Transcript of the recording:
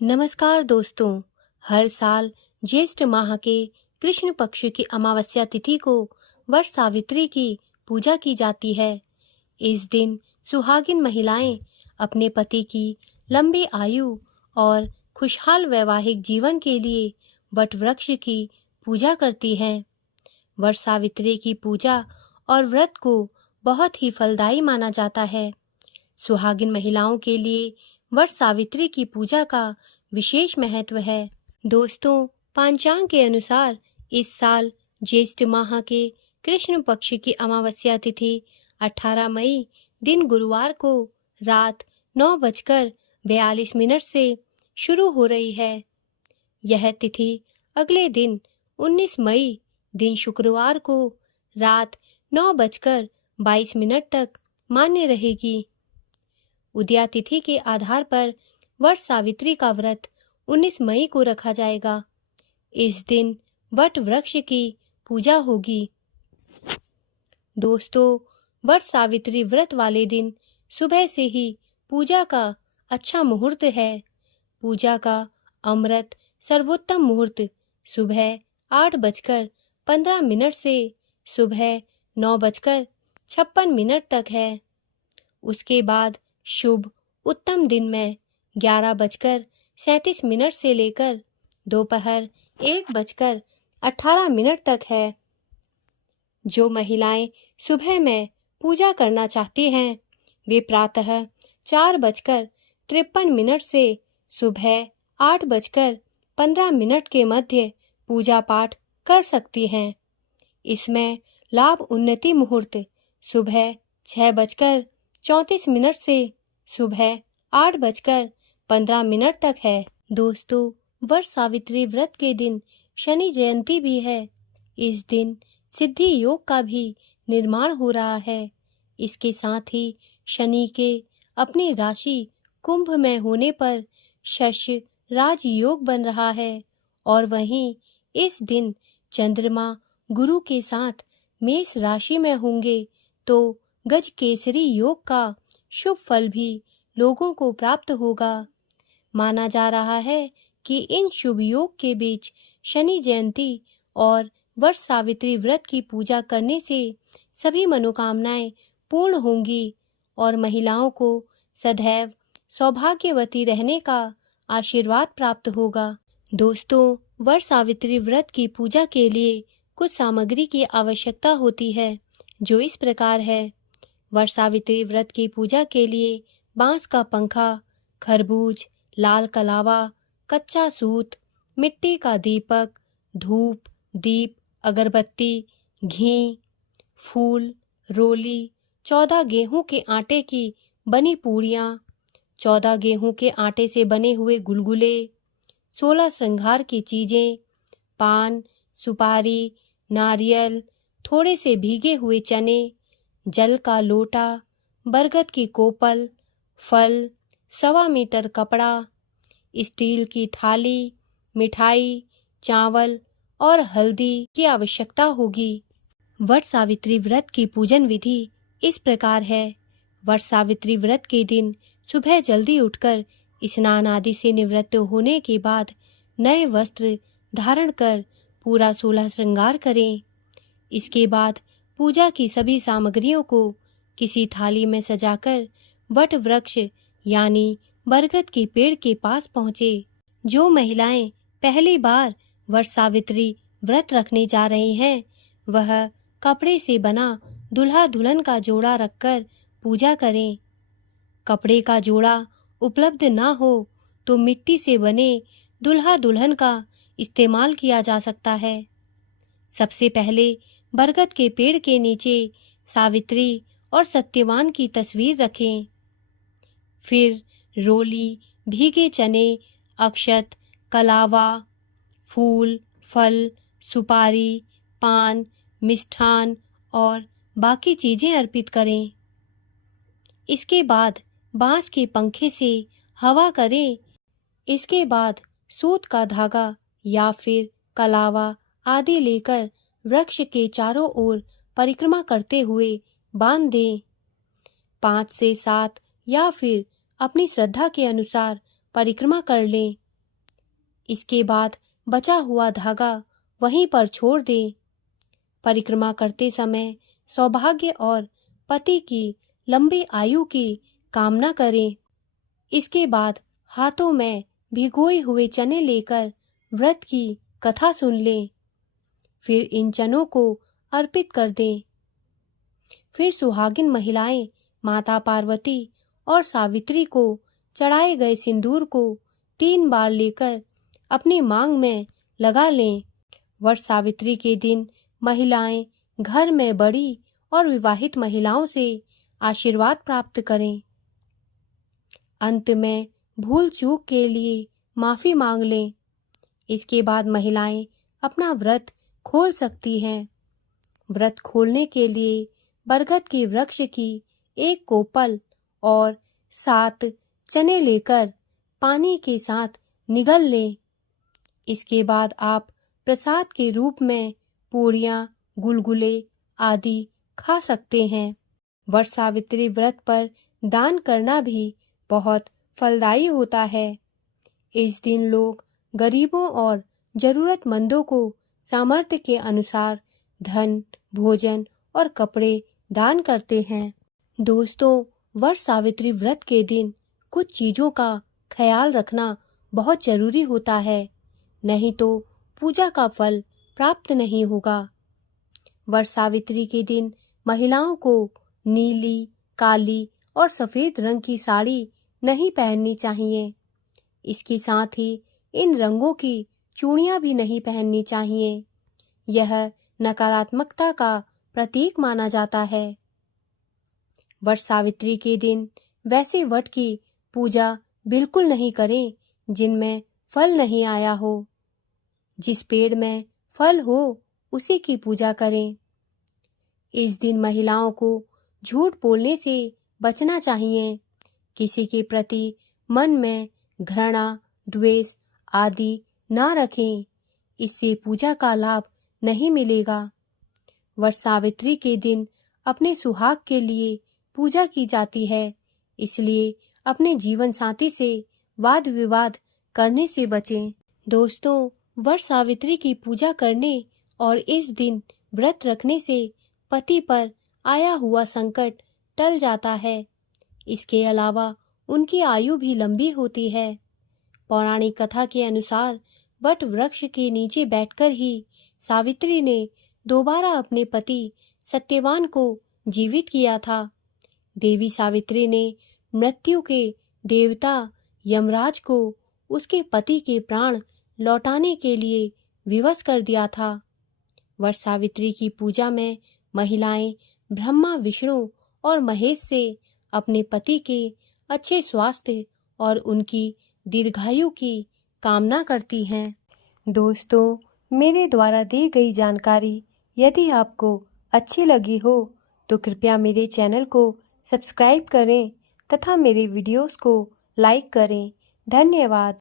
नमस्कार दोस्तों। हर साल ज्येष्ठ माह के कृष्ण पक्ष की अमावस्या तिथि को वट सावित्री की पूजा की जाती है। इस दिन सुहागिन महिलाएं अपने पति की लंबी आयु और खुशहाल वैवाहिक जीवन के लिए वट वृक्ष की पूजा करती हैं। वट सावित्री की पूजा और व्रत को बहुत ही फलदायी माना जाता है। सुहागिन महिलाओं के लिए वट सावित्री की पूजा का विशेष महत्व है। दोस्तों, पांचांग के अनुसार इस साल ज्येष्ठ माह के कृष्ण पक्ष की अमावस्या तिथि 18 मई दिन गुरुवार को रात 9:42 से शुरू हो रही है। यह तिथि अगले दिन 19 मई दिन शुक्रवार को रात 9:22 तक मान्य रहेगी। उदया तिथि के आधार पर वट सावित्री का व्रत 19 मई को रखा जाएगा। इस दिन वट वृक्ष की पूजा होगी। दोस्तों, वट सावित्री व्रत वाले दिन सुबह से ही पूजा का अच्छा मुहूर्त है। पूजा का अमृत सर्वोत्तम मुहूर्त सुबह 8:15 से सुबह 9:56 तक है। उसके बाद शुभ उत्तम दिन में 11:37 से लेकर दोपहर 1:18 तक है। जो महिलाएं सुबह में पूजा करना चाहती हैं, वे प्रातः 4:53 से सुबह 8:15 के मध्य पूजा पाठ कर सकती हैं। इसमें लाभ उन्नति मुहूर्त सुबह 6:34 से सुबह 8:15 तक है। दोस्तों, वट सावित्री व्रत के दिन शनि जयंती भी है। इस दिन सिद्धि योग का भी निर्माण हो रहा है। इसके साथ ही शनि के अपनी राशि कुंभ में होने पर शस्य राज योग बन रहा है और वहीं इस दिन चंद्रमा गुरु के साथ मेष राशि में होंगे तो गज केसरी योग का शुभ फल भी लोगों को प्राप्त होगा। माना जा रहा है कि इन शुभ योग के बीच शनि जयंती और वट सावित्री व्रत की पूजा करने से सभी मनोकामनाएं पूर्ण होंगी और महिलाओं को सदैव सौभाग्यवती रहने का आशीर्वाद प्राप्त होगा। दोस्तों, वट सावित्री व्रत की पूजा के लिए कुछ सामग्री की आवश्यकता होती है, जो इस प्रकार है। वट सावित्री व्रत की पूजा के लिए बांस का पंखा, खरबूज, लाल कलावा, कच्चा सूत, मिट्टी का दीपक, धूप, दीप, अगरबत्ती, घी, फूल, रोली, 14 गेहूं के आटे की बनी पूड़ियाँ, 14 गेहूं के आटे से बने हुए गुलगुले, 16 श्रृंगार की चीज़ें, पान, सुपारी, नारियल, थोड़े से भीगे हुए चने, जल का लोटा, बरगद की कोपल, फल, 1.25 मीटर कपड़ा, स्टील की थाली, मिठाई, चावल और हल्दी की आवश्यकता होगी। वट सावित्री व्रत की पूजन विधि इस प्रकार है। वट सावित्री व्रत के दिन सुबह जल्दी उठकर स्नान आदि से निवृत्त होने के बाद नए वस्त्र धारण कर पूरा 16 श्रृंगार करें। इसके बाद पूजा की सभी सामग्रियों को किसी थाली में सजाकर वट वृक्ष यानी बरगद के पेड़ के पास पहुँचे। जो महिलाएं पहली बार वट सावित्री व्रत रखने जा रही हैं, वह कपड़े से बना दूल्हा दुल्हन का जोड़ा रखकर पूजा करें। कपड़े का जोड़ा उपलब्ध ना हो तो मिट्टी से बने दूल्हा दुल्हन का इस्तेमाल किया जा सकता है। सबसे पहले बरगद के पेड़ के नीचे सावित्री और सत्यवान की तस्वीर रखें। फिर रोली, भीगे चने, अक्षत, कलावा, फूल, फल, सुपारी, पान, मिष्ठान और बाकी चीज़ें अर्पित करें। इसके बाद बांस के पंखे से हवा करें। इसके बाद सूत का धागा या फिर कलावा आदि लेकर वृक्ष के चारों ओर परिक्रमा करते हुए बांध दें। 5 से 7 या फिर अपनी श्रद्धा के अनुसार परिक्रमा कर लें। इसके बाद बचा हुआ धागा वहीं पर छोड़ दें। परिक्रमा करते समय सौभाग्य और पति की लंबी आयु की कामना करें। इसके बाद हाथों में भिगोए हुए चने लेकर व्रत की कथा सुन लें। फिर इन चनों को अर्पित कर दें। फिर सुहागिन महिलाएं माता पार्वती और सावित्री को चढ़ाए गए सिंदूर को 3 बार लेकर अपनी मांग में लगा लें। वट सावित्री के दिन महिलाएं घर में बड़ी और विवाहित महिलाओं से आशीर्वाद प्राप्त करें। अंत में भूल चूक के लिए माफ़ी मांग लें। इसके बाद महिलाएं अपना व्रत खोल सकती हैं। व्रत खोलने के लिए बरगद के वृक्ष की 1 कोपल और 7 चने लेकर पानी के साथ निगल लें। इसके बाद आप प्रसाद के रूप में पूड़ियाँ, गुलगुले आदि खा सकते हैं। वट सावित्री व्रत पर दान करना भी बहुत फलदायी होता है। इस दिन लोग गरीबों और जरूरतमंदों को सामर्थ्य के अनुसार धन, भोजन और कपड़े दान करते हैं। दोस्तों, वट सावित्री व्रत के दिन कुछ चीज़ों का ख्याल रखना बहुत जरूरी होता है, नहीं तो पूजा का फल प्राप्त नहीं होगा। वट सावित्री के दिन महिलाओं को नीली, काली और सफ़ेद रंग की साड़ी नहीं पहननी चाहिए। इसके साथ ही इन रंगों की चूड़ियाँ भी नहीं पहननी चाहिए। यह नकारात्मकता का प्रतीक माना जाता है। वट सावित्री के दिन वैसे वट की पूजा बिल्कुल नहीं करें जिनमें फल नहीं आया हो। जिस पेड़ में फल हो उसी की पूजा करें। इस दिन महिलाओं को झूठ बोलने से बचना चाहिए। किसी के प्रति मन में घृणा, द्वेष आदि ना रखें। इससे पूजा का लाभ नहीं मिलेगा। वट सावित्री के दिन अपने सुहाग के लिए पूजा की जाती है, इसलिए अपने जीवन साथी से वाद विवाद करने से बचें। दोस्तों, वट सावित्री की पूजा करने और इस दिन व्रत रखने से पति पर आया हुआ संकट टल जाता है। इसके अलावा उनकी आयु भी लंबी होती है। पौराणिक कथा के अनुसार वट वृक्ष के नीचे बैठकर ही सावित्री ने दोबारा अपने पति सत्यवान को जीवित किया था। देवी सावित्री ने मृत्यु के देवता यमराज को उसके पति के प्राण लौटाने के लिए विवश कर दिया था। वट सावित्री की पूजा में महिलाएं ब्रह्मा, विष्णु और महेश से अपने पति के अच्छे स्वास्थ्य और उनकी दीर्घायु की कामना करती हैं। दोस्तों, मेरे द्वारा दी गई जानकारी यदि आपको अच्छी लगी हो तो कृपया मेरे चैनल को सब्सक्राइब करें तथा मेरे वीडियोस को लाइक करें। धन्यवाद।